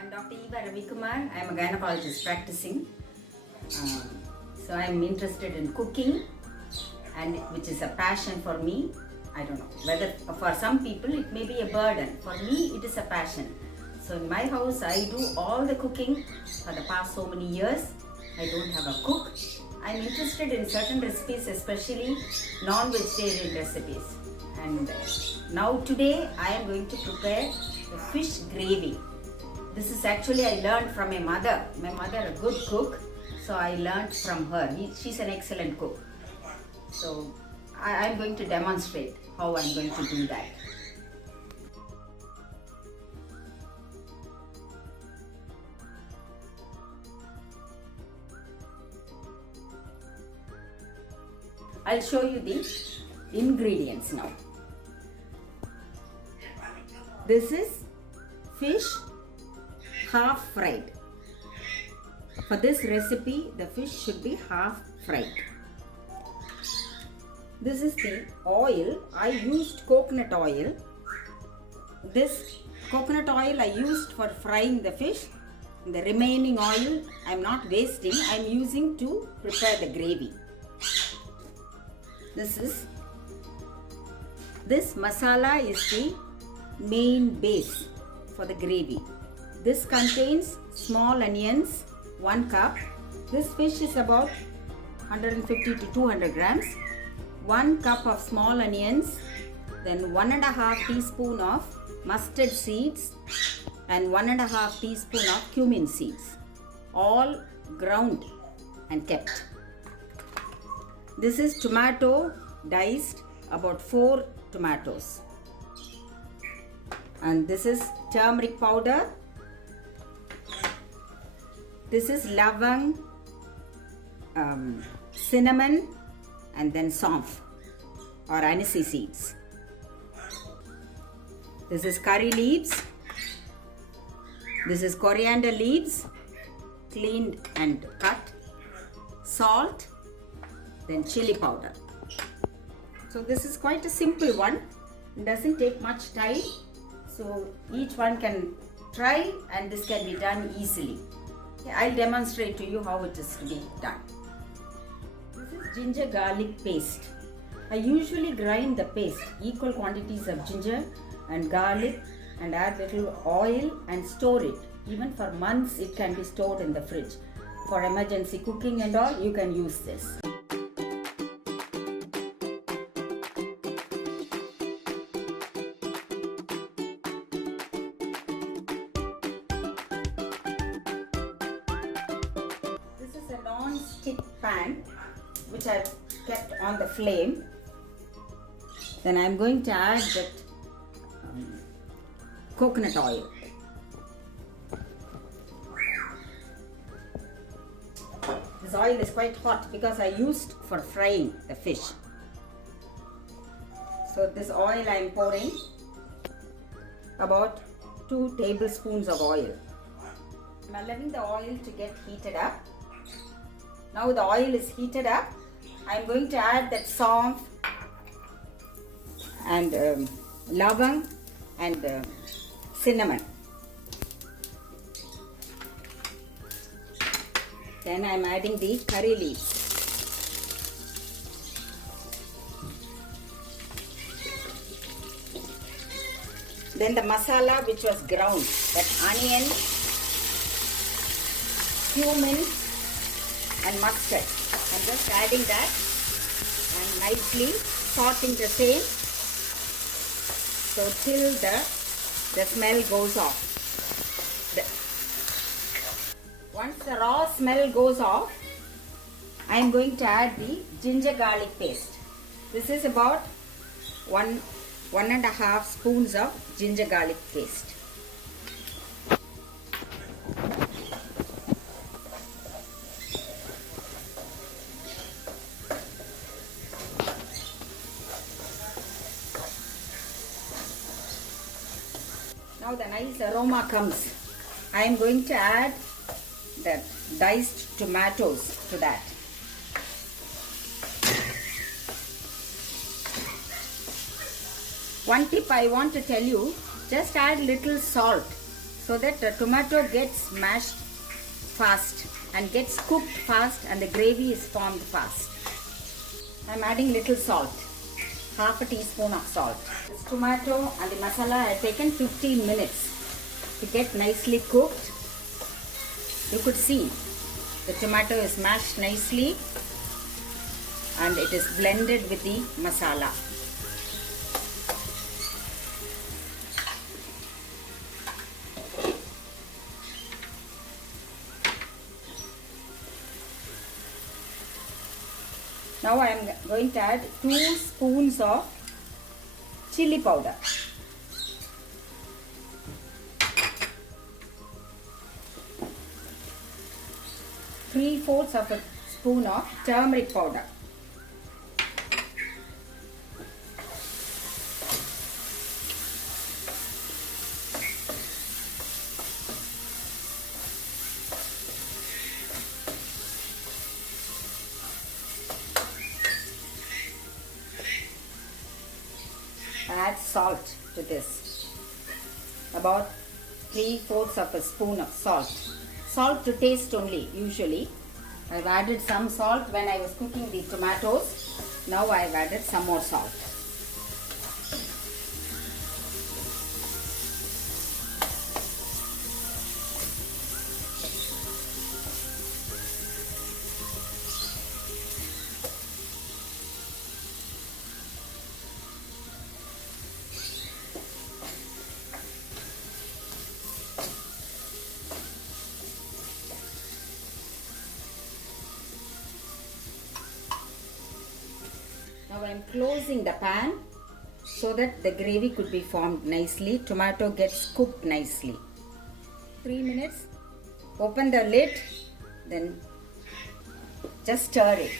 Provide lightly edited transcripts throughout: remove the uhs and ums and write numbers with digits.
I'm Dr. Eva Ravikumar. I'm a gynecologist practicing. So I'm interested in cooking, and which is a passion for me. I don't know whether for some people it may be a burden. For me, it is a passion. So in my house, I do all the cooking for the past so many years. I don't have a cook. I'm interested in certain recipes, especially non-vegetarian recipes. And now today I am going to prepare the fish gravy. This is actually I learned from my mother. My mother a good cook, so I learned from her. She's an excellent cook. So I'm going to demonstrate how I'm going to do that. I'll show you the ingredients now. This is fish half fried. For this recipe, the fish should be half fried. This is the oil. I used coconut oil. This coconut oil I used for frying the fish. The remaining oil I am not wasting. I am using to prepare the gravy. This masala is the main base for the gravy. This contains small onions, 1 cup. This fish is about 150 to 200 grams. 1 cup of small onions, then 1.5 teaspoon of mustard seeds and 1.5 teaspoon of cumin seeds, all ground and kept. This is tomato diced, about 4 tomatoes. And this is turmeric powder. This is lavang, cinnamon, and then saunf or anise seeds. This is curry leaves. This is coriander leaves, cleaned and cut. Salt, then chili powder. So this is quite a simple one. It doesn't take much time. So each one can try, and this can be done easily. Okay, I'll demonstrate to you how it is to be done. This is ginger garlic paste. I usually grind the paste, equal quantities of ginger and garlic, and add little oil and store it. Even for months it can be stored in the fridge. For emergency cooking and all, you can use this. Non-stick pan which I have kept on the flame. Then I am going to add that coconut oil. This oil is quite hot because I used for frying the fish. So this oil I am pouring about 2 tablespoons of oil. I am allowing the oil to get heated up. Now the oil is heated up. I am going to add that saunf and lavang and cinnamon. Then I am adding the curry leaves. Then the masala which was ground, that onion, cumin and mustard. I'm just adding that and nicely sauteing the same, so till the smell goes off. Once the raw smell goes off, I am going to add the ginger garlic paste. This is about 1.5 spoons of ginger garlic paste. Now the nice aroma comes. I am going to add the diced tomatoes to that. One tip I want to tell you, just add little salt so that the tomato gets mashed fast and gets cooked fast and the gravy is formed fast. I'm adding little salt, half a teaspoon of salt. This tomato and the masala I have taken 15 minutes to get nicely cooked. You could see the tomato is mashed nicely and it is blended with the masala. Now I am going to add 2 spoons of chili powder. 3/4 of a spoon of turmeric powder. Add salt to this, about 3/4 of a spoon of salt. Salt to taste only usually. I've added some salt when I was cooking the tomatoes. Now I've added some more salt. Now I am closing the pan so that the gravy could be formed nicely. Tomato gets cooked nicely. 3 minutes. Open the lid, then just stir it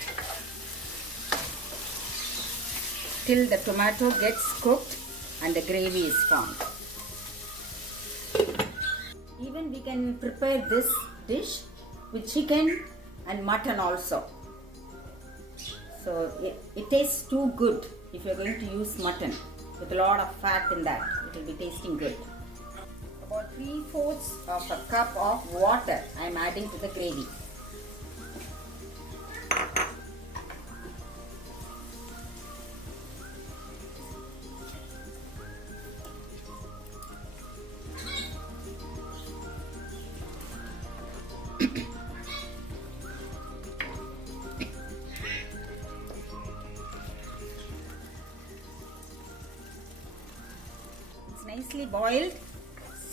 till the tomato gets cooked and the gravy is formed. Even we can prepare this dish with chicken and mutton also. So it tastes too good if you're going to use mutton with a lot of fat in that. It will be tasting good. About 3/4 of a cup of water I am adding to the gravy. Nicely boiled,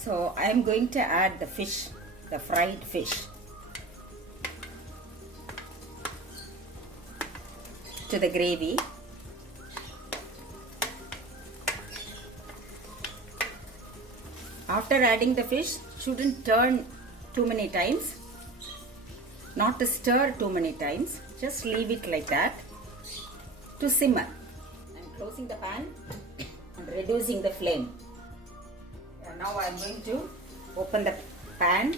so I am going to add the fish, the fried fish, to the gravy. After adding the fish, shouldn't turn too many times, not to stir too many times, just leave it like that to simmer. I am closing the pan and reducing the flame. Now I am going to open the pan.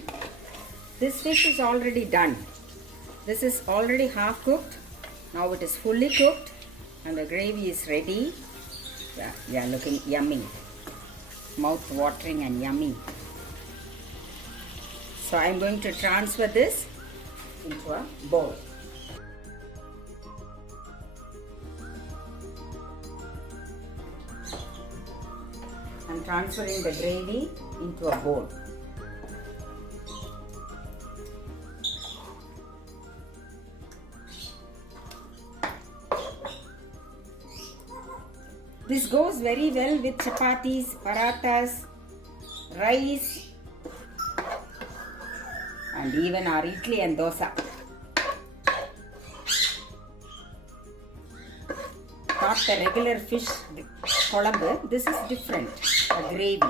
This fish is already done. This is already half cooked. Now it is fully cooked and the gravy is ready. Yeah, looking yummy. Mouth watering and yummy. So I am going to transfer this into a bowl. I'm transferring the gravy into a bowl. This goes very well with chapatis, parathas, rice, and even our idli and dosa. Not the regular fish kolambu. This is different, a gravy.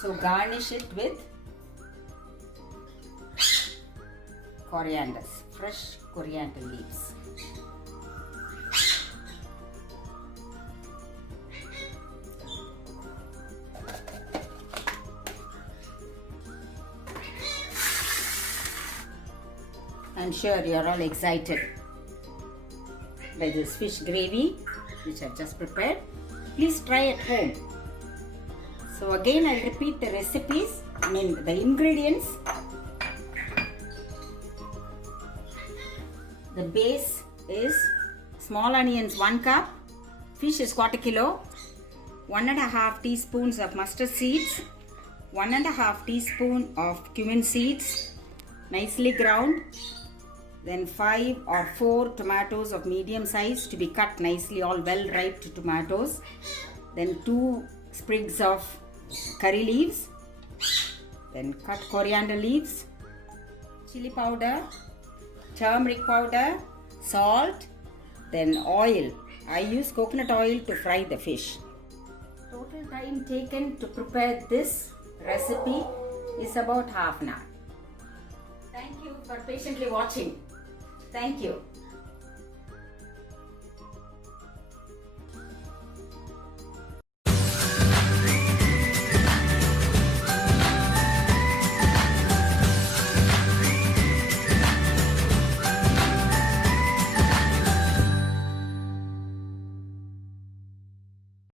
So garnish it with corianders, fresh coriander leaves. I'm sure you're all excited by this fish gravy which I've just prepared. Please try at home. So again, I'll repeat the recipes, the ingredients. The base is small onions 1 cup, fish is 1/4 kilo, 1.5 teaspoons of mustard seeds, 1.5 teaspoon of cumin seeds, nicely ground. Then 5 or 4 tomatoes of medium size to be cut nicely, all well ripe tomatoes. Then 2 sprigs of curry leaves. Then cut coriander leaves, chili powder, turmeric powder, salt, then oil. I use coconut oil to fry the fish. Total time taken to prepare this recipe is about half an hour. Thank you for patiently watching. Thank you.